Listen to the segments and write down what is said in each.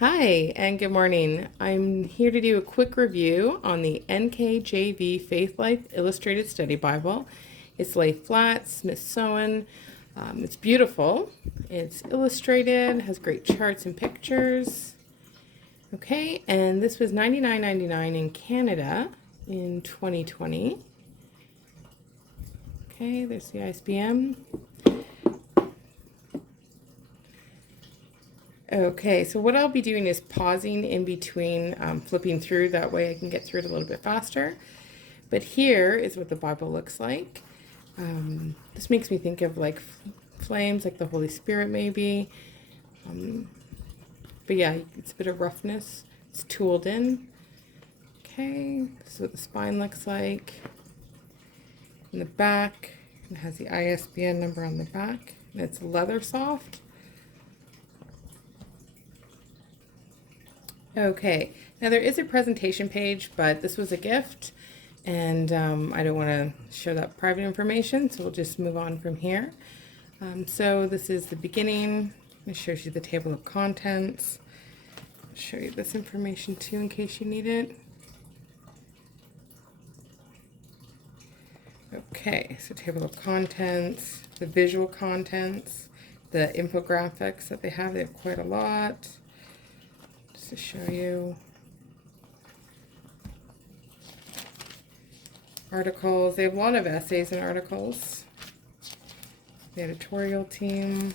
Hi, and good morning. I'm here to do a quick review on the NKJV Faithlife Illustrated Study Bible. It's lay flat, Smithsonian. It's beautiful. It's illustrated, has great charts and pictures. Okay, and this was $99.99 in Canada in 2020. Okay, there's the ISBN. Okay, so what I'll be doing is pausing in between, flipping through, that way I can get through it a little bit faster. But here is what the Bible looks like. This makes me think of like flames, like the Holy Spirit maybe. But yeah, it's a bit of roughness. It's tooled in. Okay, this is what the spine looks like. In the back, it has the ISBN number on the back, and it's Leathersoft. Okay, now there is a presentation page, but this was a gift, and I don't want to show that private information, so we'll just move on from here. So this is the beginning. It shows you the table of contents. I'll show you this information too in case you need it. Okay, so table of contents, the visual contents, the infographics that they have quite a lot. To show you articles. They have a lot of essays and articles. The editorial team.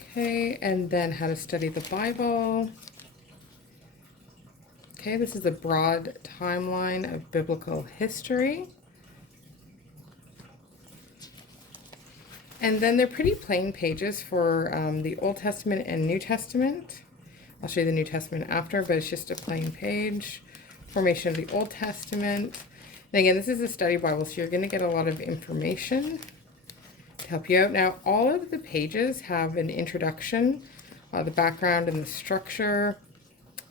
Okay, and then how to study the Bible. Okay, this is a broad timeline of biblical history. And then they're pretty plain pages for the Old Testament and New Testament. I'll show you the New Testament after, but it's just a plain page. Formation of the Old Testament. And again, this is a study Bible, so you're going to get a lot of information to help you out. Now, all of the pages have an introduction, the background and the structure,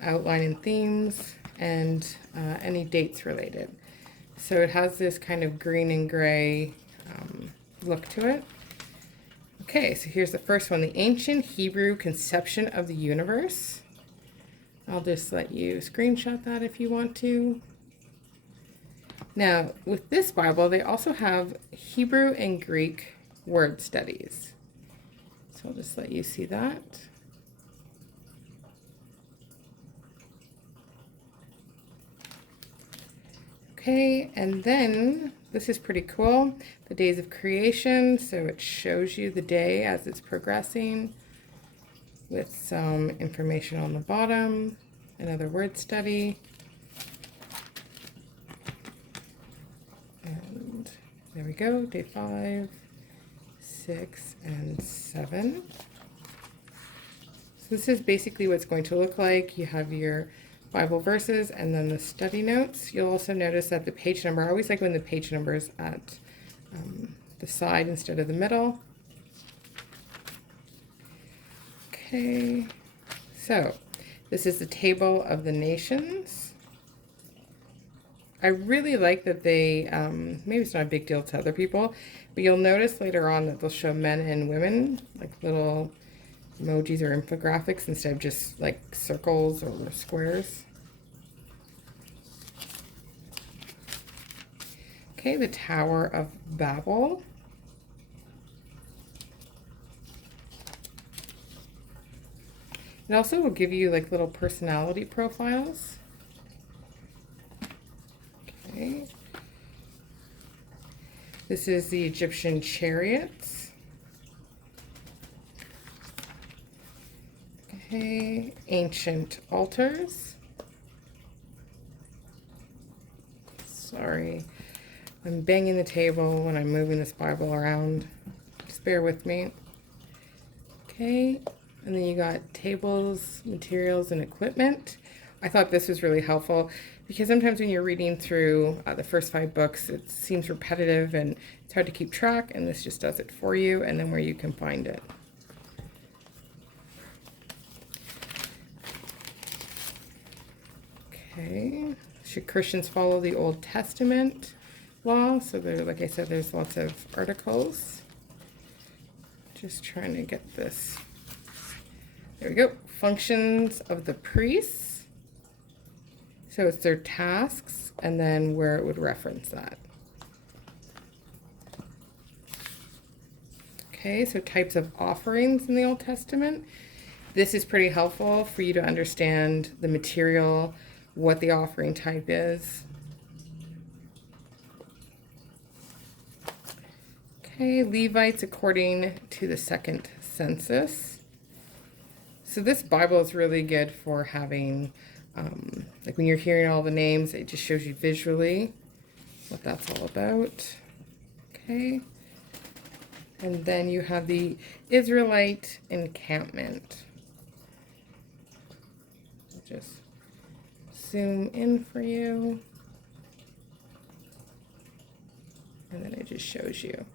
outline and themes, and any dates related. So it has this kind of green and gray look to it. Okay, so here's the first one, the ancient Hebrew conception of the universe. I'll just let you screenshot that if you want to. Now, with this Bible, they also have Hebrew and Greek word studies. So I'll just let you see that. Okay, and then this is pretty cool. The days of creation, so it shows you the day as it's progressing with some information on the bottom, another word study. And there we go, day 5, 6, and 7. So this is basically what it's going to look like. You have your Bible verses and then the study notes. You'll also notice that the page number, I always like when the page number is at the side instead of the middle. Okay, so this is the table of the nations. I really like that they, maybe it's not a big deal to other people, but you'll notice later on that they'll show men and women, like little emojis or infographics instead of just like circles or squares. Okay, the Tower of Babel. It also will give you like little personality profiles. Okay. This is the Egyptian chariots. Okay, ancient altars. Sorry, I'm banging the table when I'm moving this Bible around. Just bear with me. Okay, and then you got tables, materials, and equipment. I thought this was really helpful because sometimes when you're reading through the first 5 books, it seems repetitive and it's hard to keep track, and this just does it for you, and then where you can find it. Okay, should Christians follow the Old Testament law? So there, like I said, there's lots of articles. Just trying to get this There we go. Functions of the priests. So it's their tasks and then where it would reference that. Okay, so types of offerings in the Old Testament. This is pretty helpful for you to understand the material, what the offering type is. Okay, Levites according to the second census. So this Bible is really good for having, like when you're hearing all the names, it just shows you visually what that's all about. Okay. And then you have the Israelite encampment. I'll just zoom in for you. And then it just shows you,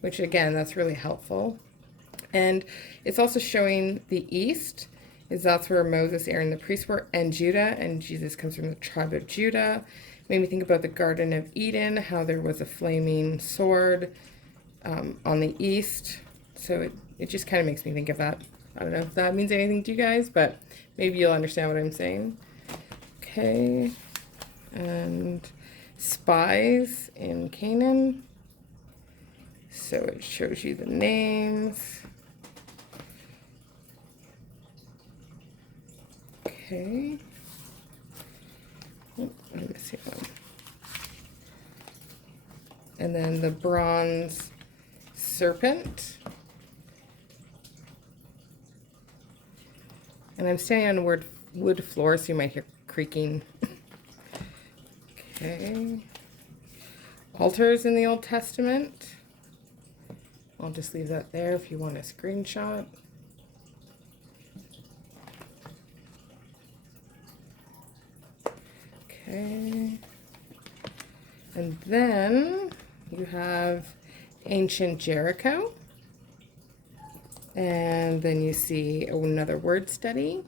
which again, that's really helpful. And it's also showing the east, is that's where Moses, Aaron, the priests were, and Judah, and Jesus comes from the tribe of Judah. Made me think about the Garden of Eden, how there was a flaming sword on the east. So it just kind of makes me think of that. I don't know if that means anything to you guys, but maybe you'll understand what I'm saying. Okay, and spies in Canaan. So it shows you the names. Okay. Oh, I'm missing one. And then the bronze serpent. And I'm standing on a wood floor, so you might hear creaking. Okay. Altars in the Old Testament. I'll just leave that there if you want a screenshot. Okay. And then you have ancient Jericho. And then you see another word study.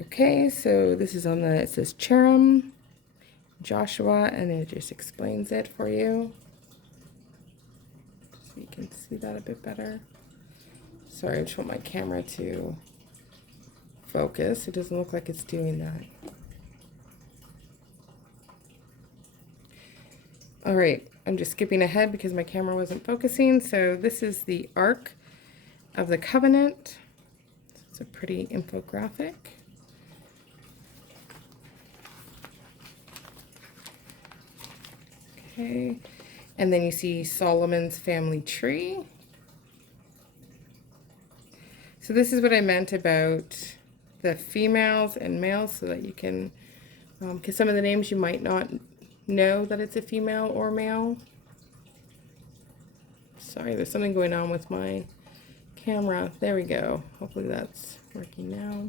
Okay, so this is on the, it says Cherem, Joshua, and it just explains it for you. So you can see that a bit better. Sorry, I just want my camera to focus. It doesn't look like it's doing that. All right, I'm just skipping ahead because my camera wasn't focusing. So this is the Ark of the Covenant. It's a pretty infographic. Okay, and then you see Solomon's family tree. So this is what I meant about the females and males, so that you can, because some of the names you might not know that it's a female or male. Sorry, there's something going on with my camera. There we go. Hopefully that's working now.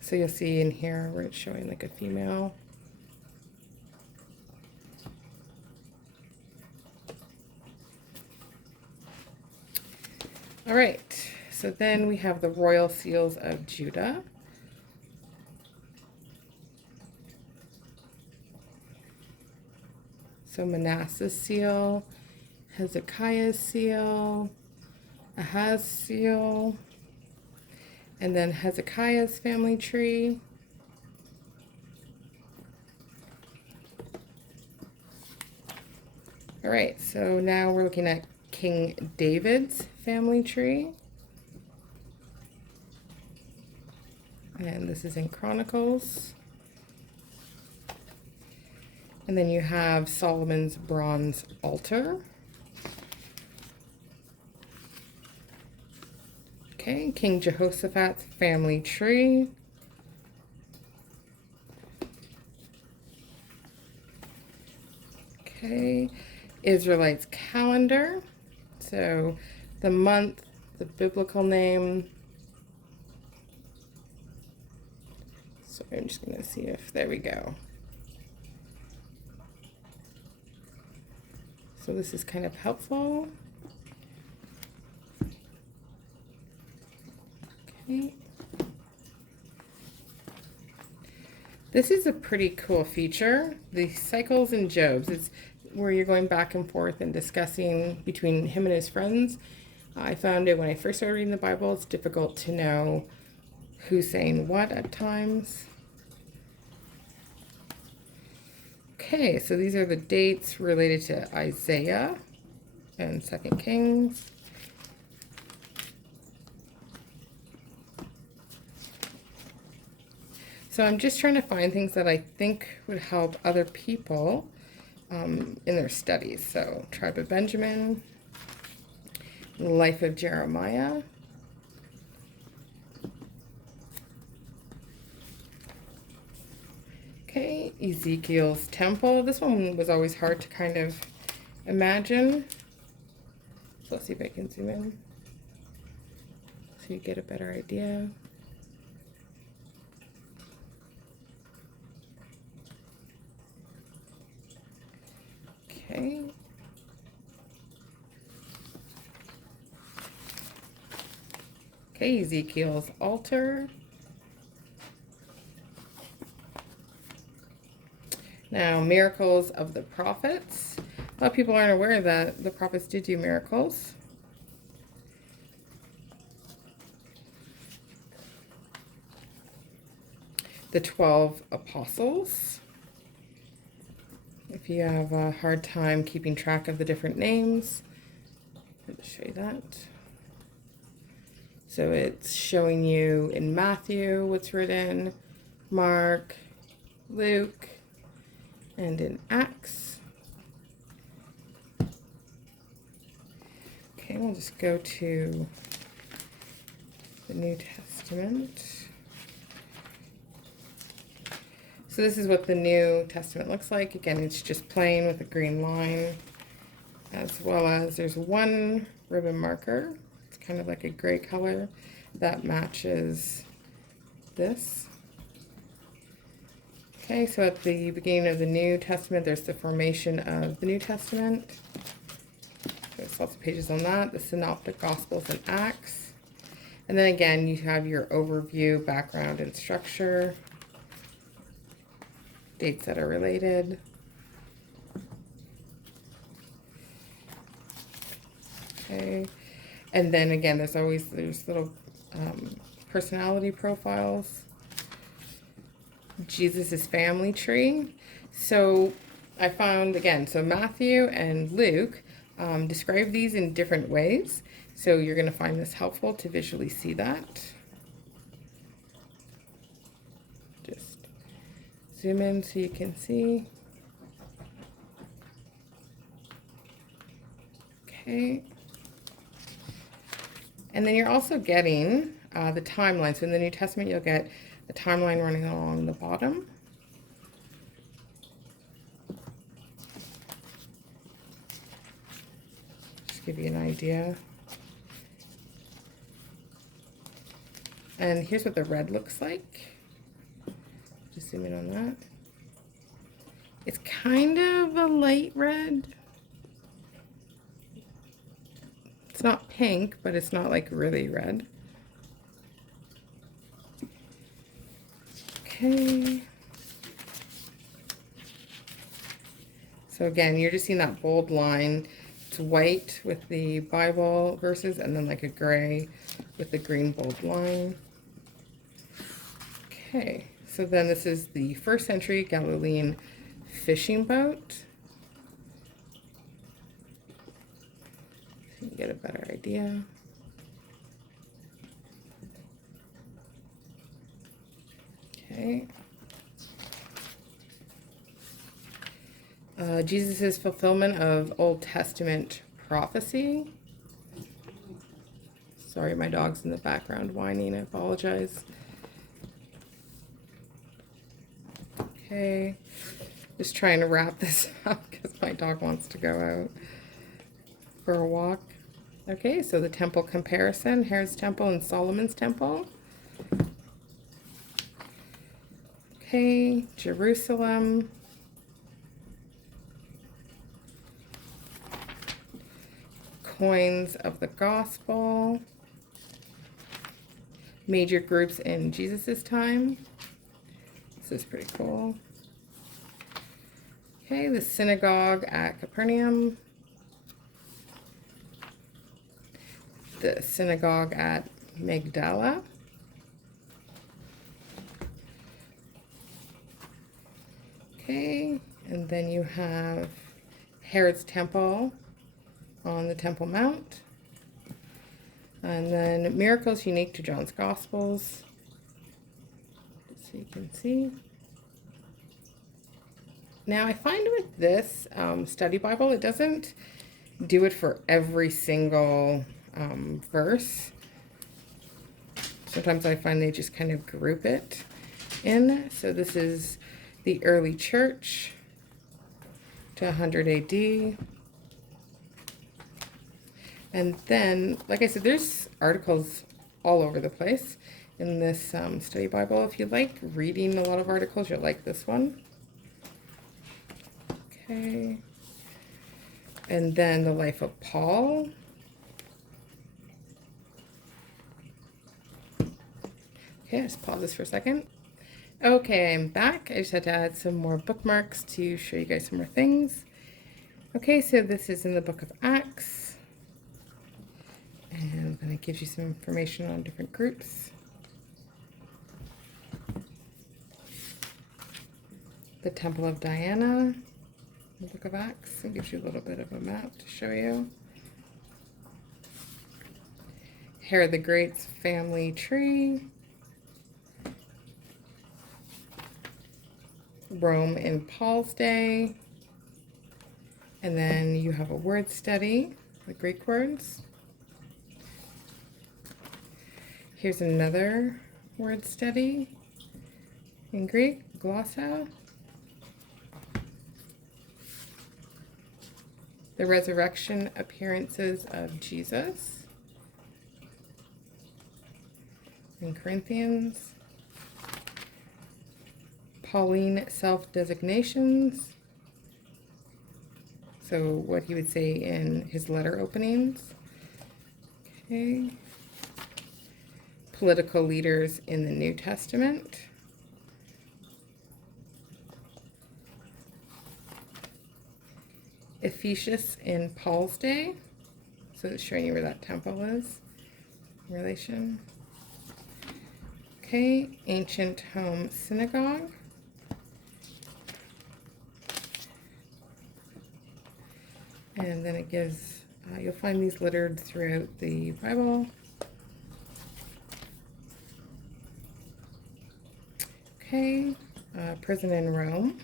So you'll see in here where it's showing like a female. All right, so then we have the royal seals of Judah. So Manasseh's seal, Hezekiah's seal, Ahaz's seal, and then Hezekiah's family tree. All right, so now we're looking at King David's family tree. And this is in Chronicles. And then you have Solomon's bronze altar. Okay, King Jehoshaphat's family tree. Okay, Israelites calendar. So the month, the biblical name. So I'm just going to see if, there we go. So this is kind of helpful. Okay. This is a pretty cool feature. The cycles and Jobs. where you're going back and forth and discussing between him and his friends. I found it when I first started reading the Bible, it's difficult to know who's saying what at times. Okay, so these are the dates related to Isaiah and 2 Kings. So I'm just trying to find things that I think would help other people in their studies. So Tribe of Benjamin, Life of Jeremiah, okay, Ezekiel's Temple. This one was always hard to kind of imagine. So let's see if I can zoom in so you get a better idea. Okay. Okay, Ezekiel's altar. Now, miracles of the prophets. A lot of people aren't aware that the prophets did do miracles. The 12 apostles. If you have a hard time keeping track of the different names, I'll show you that. So it's showing you in Matthew what's written, Mark, Luke, and in Acts. Okay, we'll just go to the New Testament. So this is what the New Testament looks like. Again, it's just plain with a green line, as well as there's one ribbon marker. It's kind of like a gray color that matches this. Okay, so at the beginning of the New Testament, there's the formation of the New Testament. There's lots of pages on that, the Synoptic Gospels and Acts. And then again, you have your overview, background, and structure. Dates that are related. Okay, and then again, there's little personality profiles. Jesus's family tree. So I found again, so Matthew and Luke describe these in different ways. So you're going to find this helpful to visually see that. Just zoom in so you can see. Okay. And then you're also getting the timeline. So in the New Testament, you'll get the timeline running along the bottom. Just give you an idea. And here's what the red looks like. Just zoom in on that. It's kind of a light red. It's not pink, but it's not like really red. Okay. So again, you're just seeing that bold line. It's white with the Bible verses and then like a gray with the green bold line. Okay, so then this is the 1st century Galilean fishing boat. So you get a better idea. Okay. Jesus' fulfillment of Old Testament prophecy. Sorry, my dog's in the background whining. I apologize. Okay, just trying to wrap this up because my dog wants to go out for a walk. Okay, so the temple comparison, Herod's temple and Solomon's temple. Okay, Jerusalem. Coins of the gospel. Major groups in Jesus' time. This is pretty cool. Okay, the synagogue at Capernaum, the synagogue at Magdala, okay, and then you have Herod's Temple on the Temple Mount, and then miracles unique to John's Gospels, so you can see. Now I find with this study Bible, it doesn't do it for every single verse. Sometimes I find they just kind of group it in. So this is the early church to 100 AD. And then, like I said, there's articles all over the place in this study Bible. If you like reading a lot of articles, you'll like this one. Okay. And then the life of Paul. Okay, just pause this for a second. Okay, I'm back. I just had to add some more bookmarks to show you guys some more things. Okay, so this is in the book of Acts. And then it gives you some information on different groups. The Temple of Diana, the book of Acts. It gives you a little bit of a map to show you. Herod the Great's family tree. Rome in Paul's day. And then you have a word study, the Greek words. Here's another word study in Greek, glossa. The resurrection appearances of Jesus in Corinthians. Pauline self-designations. So what he would say in his letter openings. Okay. Political leaders in the New Testament. Ephesus in Paul's day. So it's showing you where that temple is in relation. Okay, ancient home synagogue. And then it gives, you'll find these littered throughout the Bible. Okay, prison in Rome.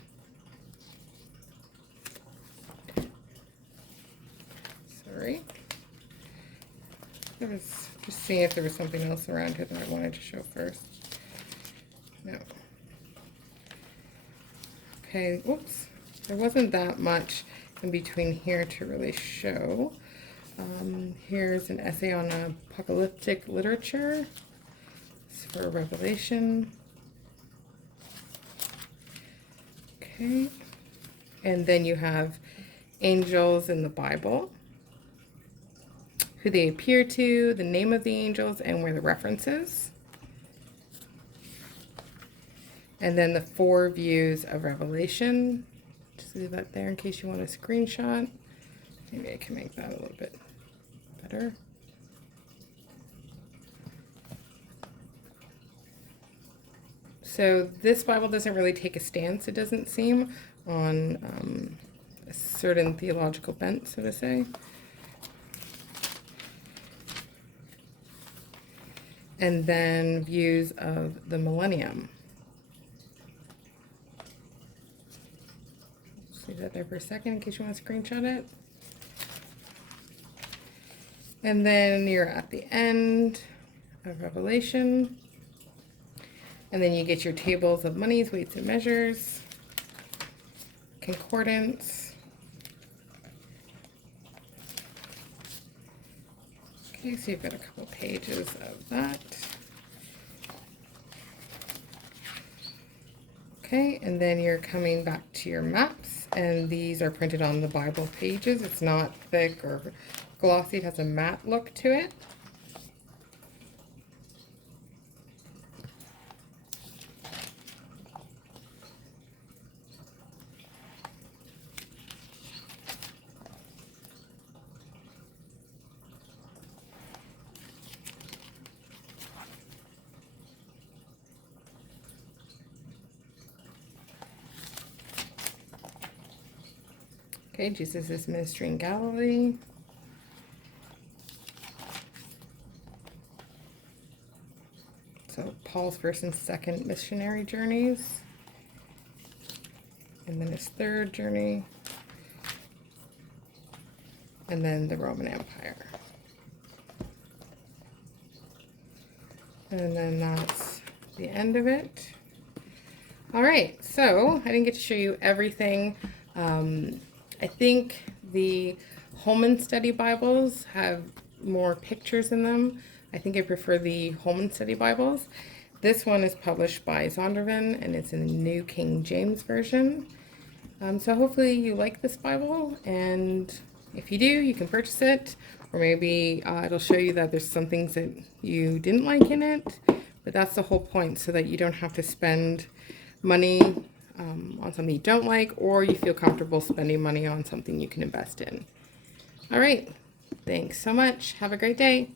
Sorry. I was just seeing if there was something else around here that I wanted to show first. No. Okay, whoops. There wasn't that much in between here to really show. Here's an essay on apocalyptic literature. It's for Revelation. Okay. And then you have angels in the Bible, who they appear to, the name of the angels, and where the reference is. And then the 4 views of Revelation. Just leave that there in case you want a screenshot. Maybe I can make that a little bit better. So this Bible doesn't really take a stance, it doesn't seem, on a certain theological bent, so to say. And then views of the millennium. Just leave that there for a second in case you want to screenshot it. And then you're at the end of Revelation. And then you get your tables of monies, weights, and measures, concordance. Okay, so you've got a couple pages of that. Okay, and then you're coming back to your maps, and these are printed on the Bible pages. It's not thick or glossy, it has a matte look to it. Okay, Jesus' ministry in Galilee. So Paul's first and second missionary journeys. And then his third journey. And then the Roman Empire. And then that's the end of it. All right, so I didn't get to show you everything. I think the Holman Study Bibles have more pictures in them. I think I prefer the Holman Study Bibles. This one is published by Zondervan, and it's in the New King James Version. So hopefully you like this Bible, and if you do, you can purchase it, or maybe it'll show you that there's some things that you didn't like in it, but that's the whole point, so that you don't have to spend money on something you don't like, or you feel comfortable spending money on something you can invest in. All right, thanks so much. Have a great day.